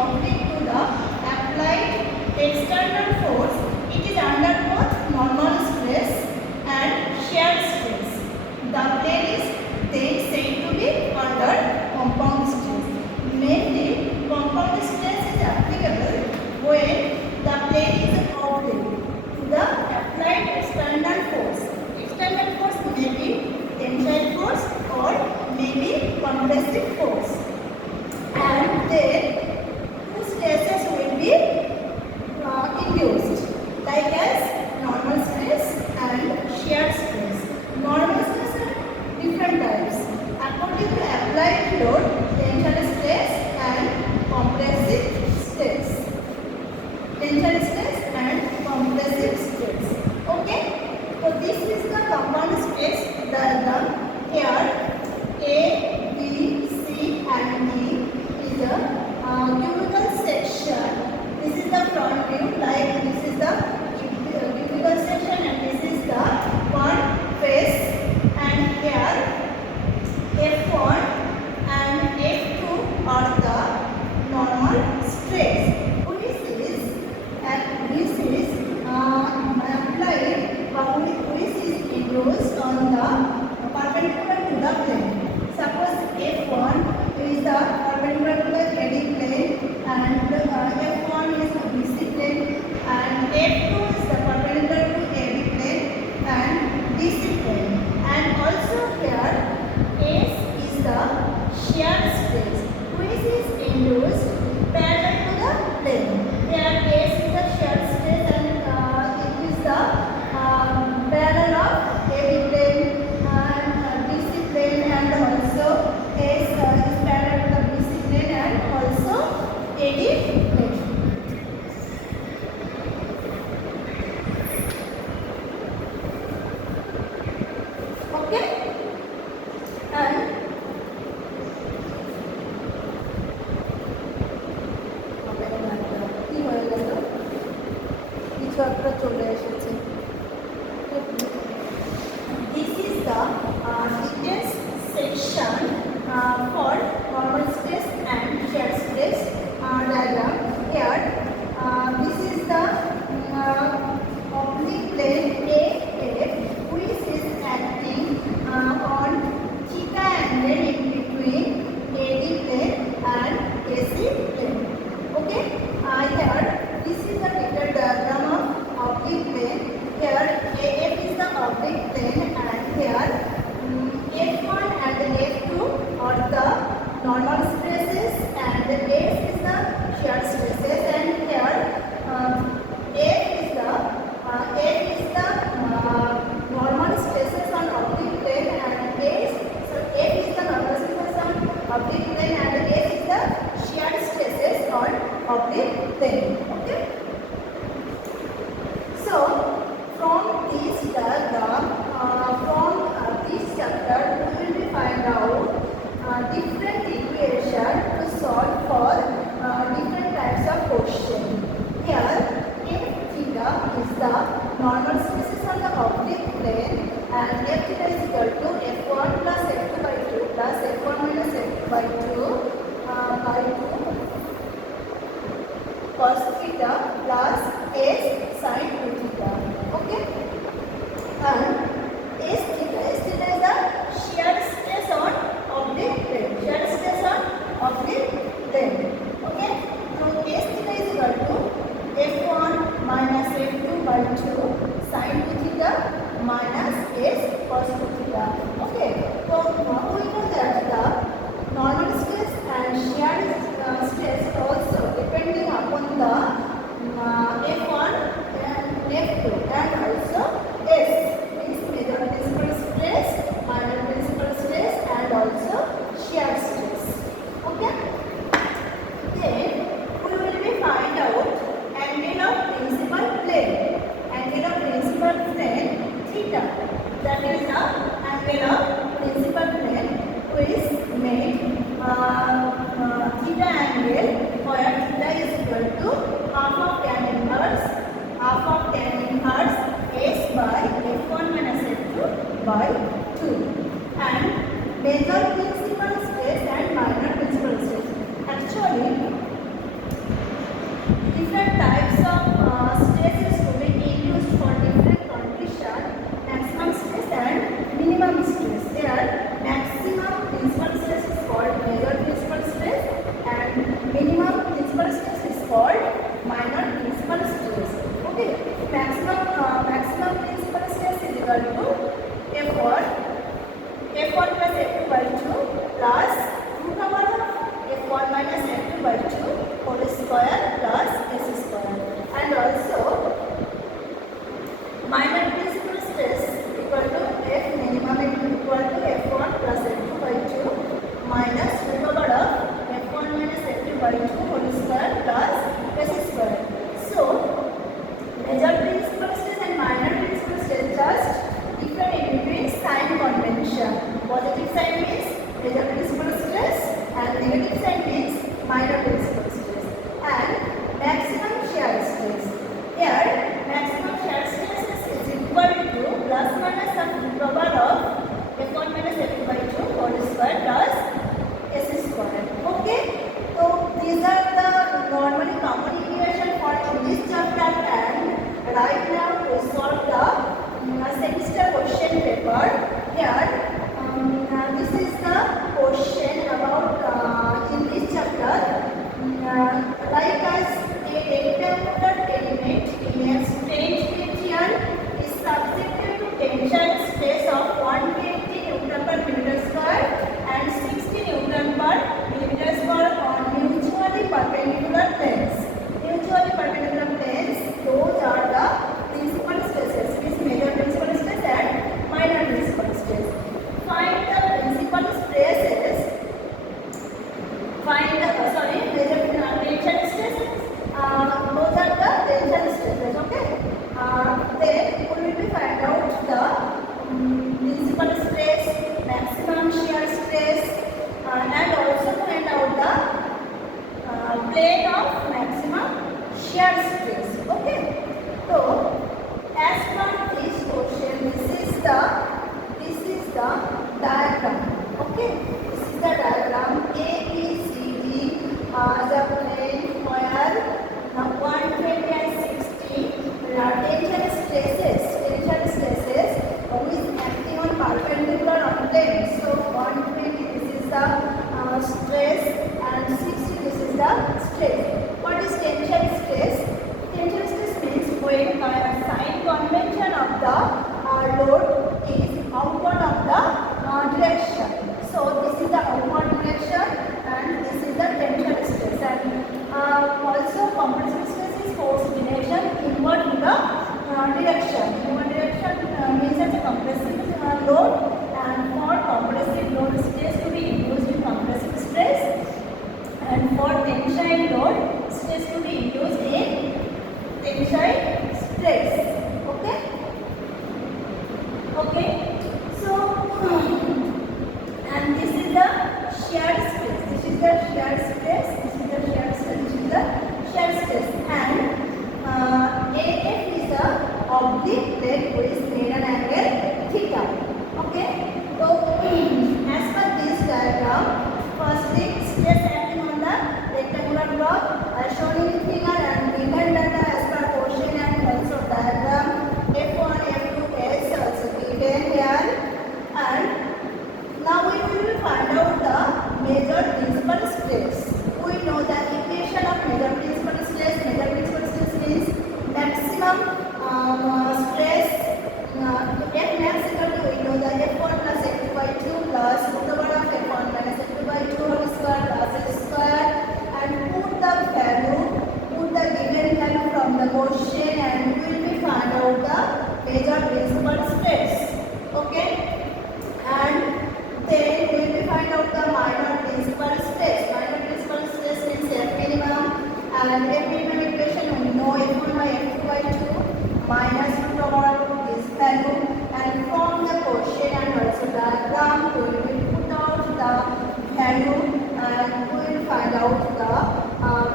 oblique to the applied external force, it is under both normal stress and shear stress. The plane is then said to be under compound stress. Mainly, compound stress is applicable when the plane is oblique to the applied external force. External force may be tensile force or may be compressive force. And then two stresses will be induced, like as normal stress and shear stress. Normal stress are different types according to applied load, tensile stress and compressive stress. Tensile stress and compressive stress. Okay, so this is the compound stress diagram. Here A, B, C and D is a cubical section. This is the front view, like this is the cubical section and this is the front face. And here F1 and F2 are the normal stress. This is applied, which is induced on the perpendicular to the plane. Suppose F1 is the perpendicular to the AD plane and F1 is the BC plane and F2 is the perpendicular to AD plane and DC plane. And also here S is the shear stress, which is induced parallel to the plane. Here S is the shear stress and it is the parallel of AD plane and DC plane, and also S is parallel to the BC plane and also AD plane. Okay, and কি হয়ে গেল কিছু একটা চলে এসেছে. This is the thickness section for normal stress and shear stress diagram. Here this is the oblique plane AF, which is acting on theta angle in between AD plane and AC plane. Okay, here this is the figure diagram of oblique plane. Here AF is the oblique plane and here F1 and F2 are the normal stresses and S is the shear stresses, and here F is the normal stresses on oblique plane and F is the normal stresses on oblique plane and S is the shear stresses on oblique plane. Okay, so from this diagram, from this chapter, we will be find out different equation to solve for different types of question. Here, F theta is the normal stresses on the oblique plane, and F theta is equal to F1 plus F2 by 2 plus F1 minus F2 by 2 cos theta plus S sin 2 theta. Okay, and S theta is the shear stress on oblique plane. Shear stress on oblique plane. Okay, so S theta is equal to F1 minus F2 by 2 sin 2 theta minus S cos 2 theta. Okay, so we know that the normal stress and shear stress also depending upon the F1 and F2 and also S is major principal stress, minor principal stress and also shear stress. Okay, then we will be find out angle of principal plane. Angle of principal plane theta, that is the angle of principal plane which made theta angle where theta is equal to half of tan inverse S by F1 minus F2 by 2, and major principal stress and minor principal stress. Actually different types of stresses to be induced for different condition, maximum stress and minimum stress. There, maximum principal stress is called major principal stress and minimum principal stress is called minor principal stress. Okay, maximum principal stress is equal to F1 plus F2 by 2 plus root over F1 minus F2 by 2 whole square plus S square, and also minor principal stress equal to F minimum equal to F1 plus F2 by 2 minus root over of F1 minus F2 by 2 whole square plus S square. So major principal stress and minor principal stress just different in between sign convention. Positive sign means major principal stress and negative sign means minor principal stress. And maximum shear stress. Here maximum shear stress is equal to plus minus of root over of F1 minus F2 by 2 whole square plus S square. Okay, so these are the normally common equation for this chapter, and right now we solve the semester question paper. Here this is the question about in this chapter, like as a rectangular element in a strange region is subjected to tensile stress of 120 Newton per meter square and 60 Newton per meter square on mutually perpendicular planes. Mutually perpendicular planes, those are the principal stresses, means major principal stress and minor principal stress. Find the principal stresses. Major tension stresses. Those are the tension stresses. Okay. Then we will find out the principal stress, maximum shear stress, and also find out the plane of maximum shear stress. Okay. So as per this question, this is the diagram. Okay, this is the diagram. A, B, C, D the plane where 120 and 60 tension stresses who is acting on perpendicular on plane. So 120 this is the stress and 60 this is the stress. What is tension stress? Tension stress means when sign convention of the load is outward of the direction. So this is the outward direction and this is the tension stress. And also compressive stress is force direction inward to the direction. Inward direction means that a compressive load, and for compressive load stress to be induced in compressive stress, and for tensile load stress to be induced in tensile stress. Okay. So and this is the shear stress. This is the shear stress. And AF is the oblique plate which is made an angle theta. Okay. So as per this diagram, firstly stress acting on the rectangular block as shown in the figure, and given data as per question and also diagram. F1, F2, S also given here, and now we will find out the major principal stress. We know the equation of major principal stress. Major principal stress means maximum stress. F max equal to, we know the F1 plus F2 by 2 plus root over of F1 minus F2 by 2 whole square plus S square, and put the given value from the question, and we will be find out the major principal stress. Okay, and then we will be find out the minor principal stress. Minor principal stress means F minimum, and F minimum equation we know F1 by F2 by 2 minus root over this value, and from the question and also diagram we will put out the value, and we will find out the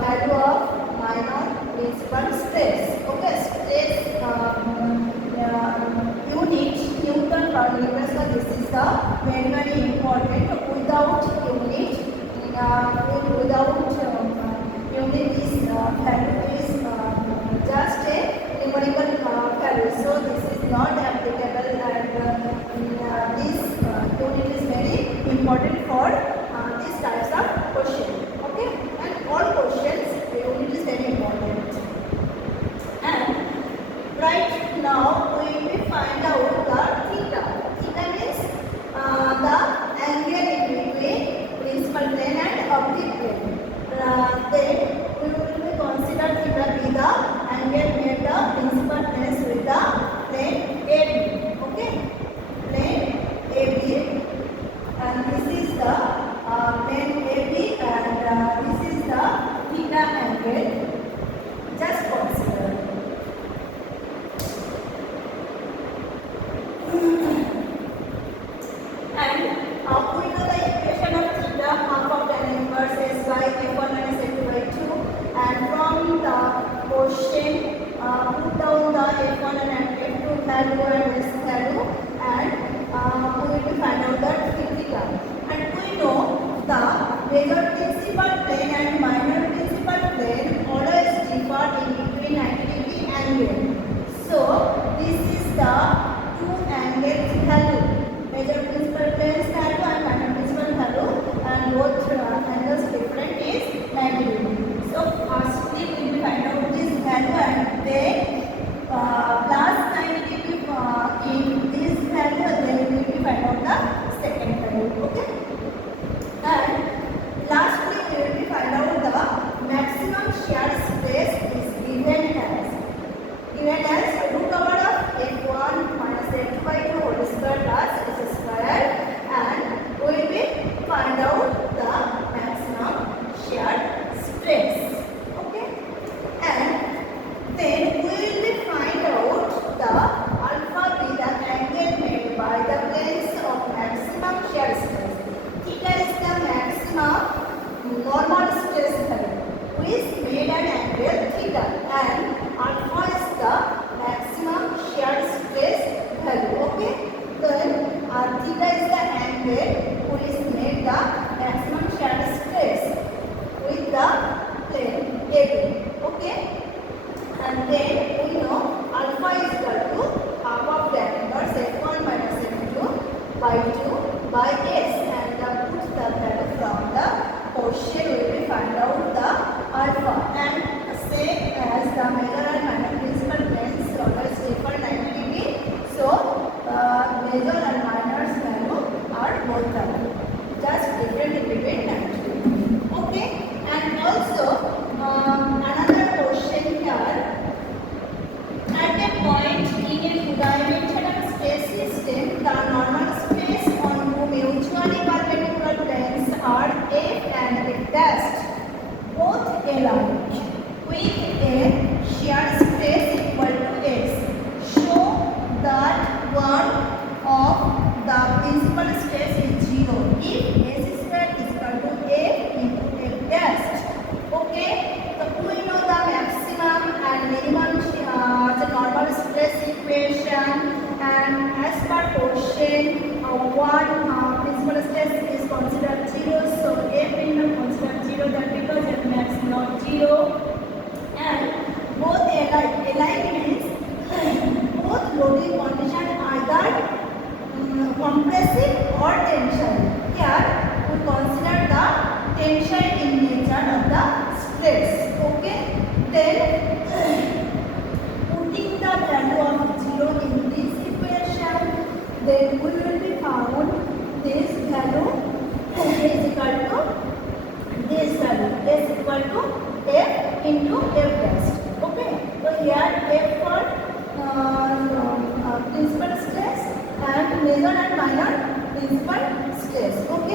value of minor principal stress. Okay, stress unit Newton per meter. So this is the very important. Without unit, this value is we know the equation of theta, half of tan inverse s by f1 minus f2 by 2, and from the question put down the f1 and f2 value and s value, and we will find out the theta. And we know the major principal plane and minor principal plane always differ in between 90 degree angle. So this is the two angles value, major principal plane's value and minor principal value, and both angles different is 90 degree. So firstly we will find out this value, and then plus 90 degree in this value, then we will find out the second value. Okay. And lastly we will find out the maximum shear stress is given as root over of f1 minus f2 by 2 whole square plus s square, and we will find out the maximum shear stress. Okay. And then we will find out the alpha be the angle made by the planes of maximum shear stress. Theta is the maximum normal stress value which made an angle theta, and alpha is the maximum shear stress value. Okay. Then theta is the angle which made the maximum shear stress with the plane AB. Okay. And then we know alpha is equal to half of tan inverse f1 minus f2 by 2 by s, and put the value from the question we will find out the alpha. And same as the major and minor principal planes always differ 90 degree, so major and minor's value are both value, just different in between 90 degree. Okay. And also another question here, at a point in a two-dimensional space system, the normal space on two mutually perpendicular planes are f and f dash, both aligned with a shear stress equal to s. Show that one of the principal stress is 0 if s square is equal to f into f dash. Okay. So we know the maximum and minimum the normal stress equation, and as per question one principal stress is considered 0, so f into considered 0, that because f max not 0, and both align means both loading condition either compressive or tensile. Here we consider the tensile in nature of the stress. Okay. Then putting the value of 0 in this equation, then we will be found this value is equal to this value, is equal to f into f dash. Okay. So here f for principal stress and major and minor principal stress. Okay.